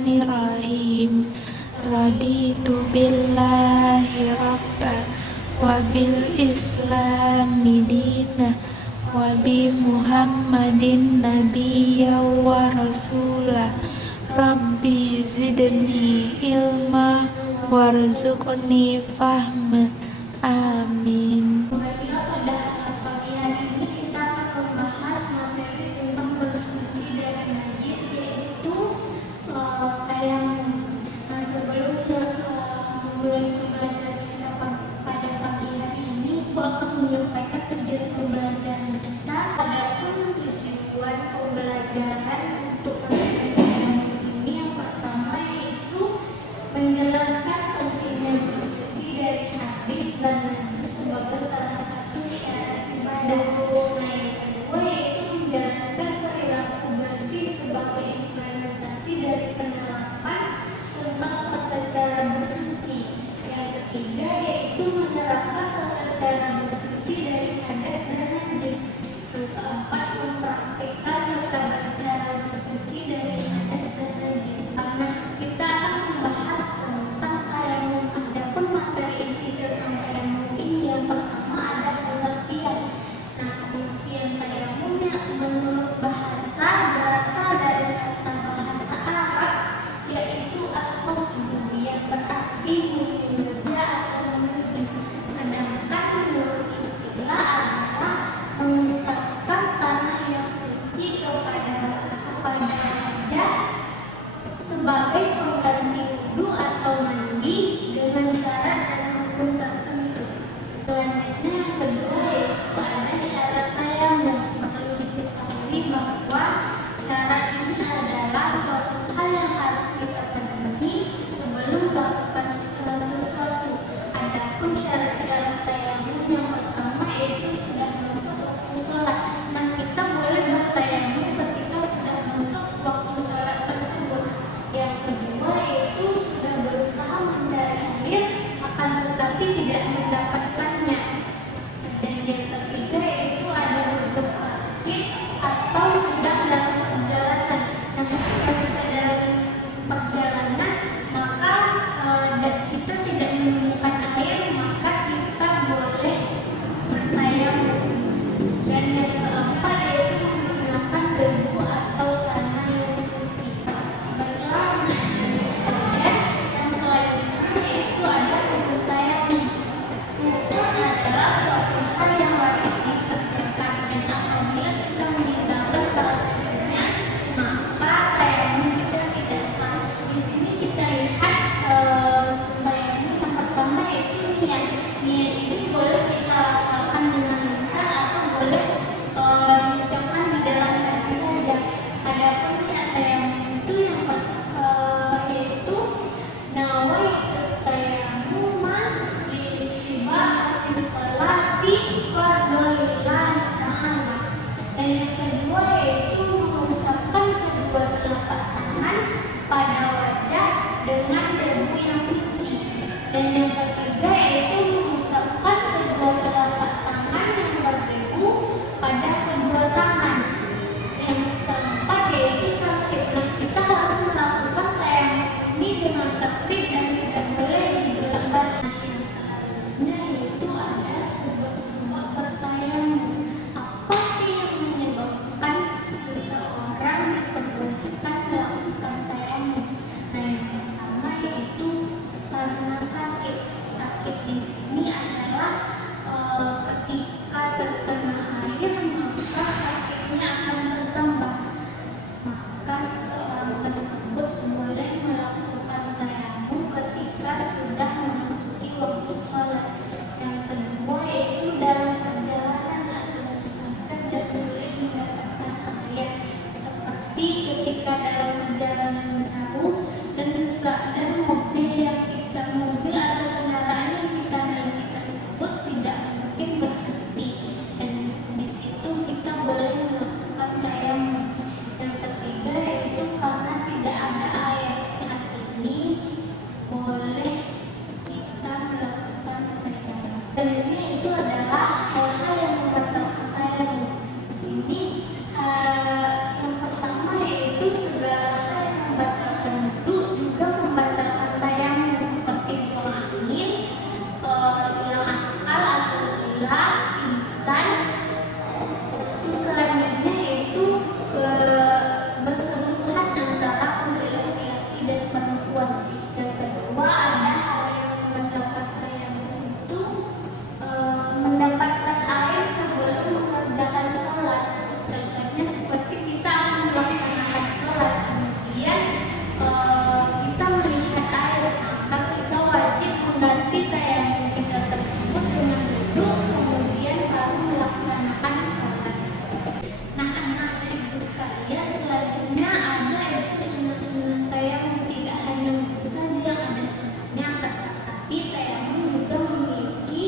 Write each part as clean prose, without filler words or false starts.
Bismillahirrahmanirrahim. Raditu billahi rabba wa bil islami dina wa bi Muhammadin nabiyya wa rasulah. Rabbi zidni ilma warzuqni fahma. Amin. Pada pagi hari ini kita akan membahas materi tentang bersuci dari najis, yaitu sebelumnya memulai pembelajaran kita pada pagi hari ini, aku akan menyampaikan tujuan pembelajaran kita. Adapun tujuan pembelajaran untuk pembelajaran ini yang pertama yaitu menjelaskan pentingnya bersuci dari hadis kemampuan. Yang kedua ada hal yang mendapat tayamum itu mendapatkan air sebelum mengerjakan sholat. Contohnya seperti kita akan melaksanakan sholat, kemudian kita melihat air, maka kita wajib mengganti tayamum kita tersebut dengan duduk, kemudian baru melaksanakan sholat. Nah, anak-anak ibu sekalian, selanjutnya ada itu sunnah-sunnah tayamum. Tidak hanya wudhu saja yang ada sunnahnya, tetapi tayamum juga memiliki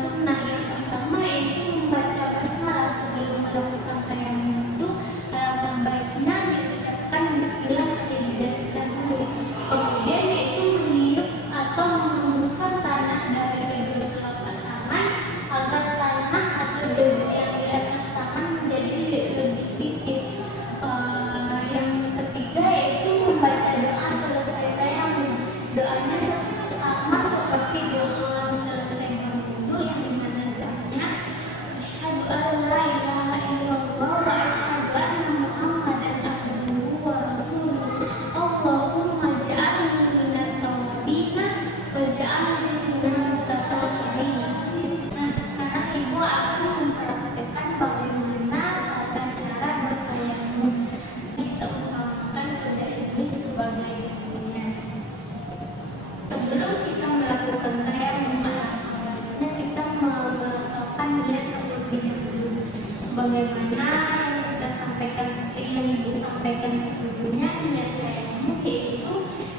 sunnah. Yang pertama yaitu membaca basmalah sebelum melakukan tayamum itu. Alangkah baiknya diucapkan bismillah terlebih dahulu. Kemudian yaitu meniup atau menghembuskan tanah dari kedua telapak tangan agar tanah atau debu yang di atas tangan menjadi lebih tipis. Yang ketiga yaitu membaca doa selesai tayamum. Doanya sama seperti doa selesai berwudu, yang dimana doanya asyhadu an la ilaha illallah wa asyhadu anna muhammadan abduhu wa rasuluh. Allahumma ja'alni minat tawabina wa ja'alni minal mutatahhirin. Nah, sekarang ibu akan mempraktekkan bagaimana tata cara bertayamum. Kita utamakan pada ini sebagai ibunya. Sebelum kita melakukan tayamum, baiknya kita melakukan niat terlebih dahulu. Sebagaimana yang kita sampaikan, seperti yang ibu sampaikan sebelumnya, niat tayamum yaitu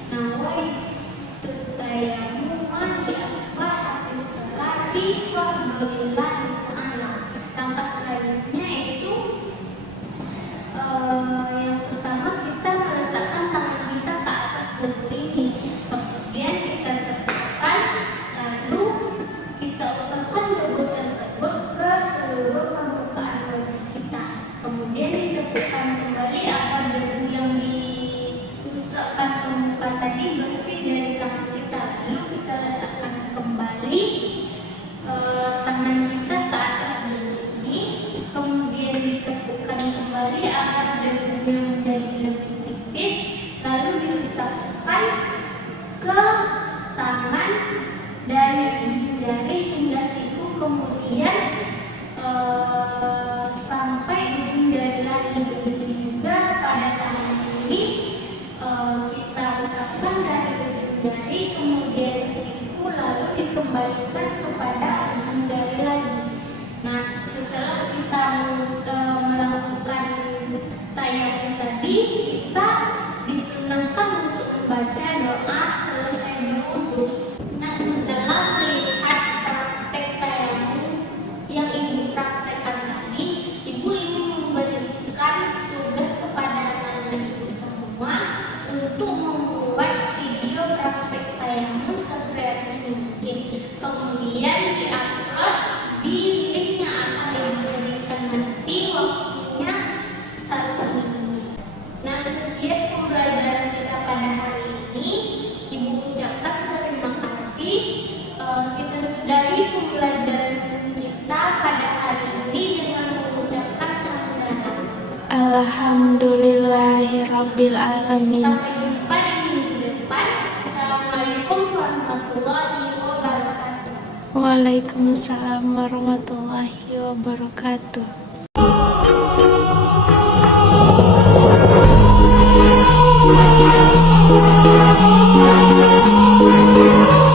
nawaitu tayammuma bi asbahati sholati fardhillahi ta'ala. Langkah selanjutnya yaitu yang pertama kita meletakkan tangan kita ke atas dagu ini, kemudian kita tepukkan, lalu kita usapkan debu tersebut ke seluruh permukaan wajah kita. Kemudian ditepukkan kembali agar debu yang diusapkan ke muka tadi bersih dari tangan kita. Lalu kita letakkan kembali tangan kita ke atas debu ini, kemudian ditepukkan kembali agar debunya menjadi lebih tipis, lalu diusapkan ke tangan dari ujung jari hingga siku, kemudian sampai ujung jari lagi. Begitu juga pada tangan kiri, kita usapkan dari ujung jari kemudian ke siku, lalu dikembalikan kepada ujung jari lagi. Nah, setelah kita melakukan tayamum tadi, kita disunahkan untuk membaca doa selesai berwudu. Nah, setelah melihat praktek tayamum yang ibu praktekkan tadi, ibu ingin memberikan tugas kepada anak-anak ibu semua untuk membuat video praktek tayamum sekreatif mungkin. Kemudian diupload di link yang akan ibu berikan nanti, waktunya 1 minggu. Nah, sekian pembelajaran kita pada hari ini. Ibu ucapkan terima kasih. Kita sudahi pembelajaran kita pada hari ini dengan mengucapkan hamdalah. Alhamdulillahirabbil alamin. Sampai jumpa di minggu depan. Assalamualaikum warahmatullahi wabarakatuh. Waalaikumsalam warahmatullahi wabarakatuh.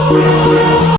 Thank you.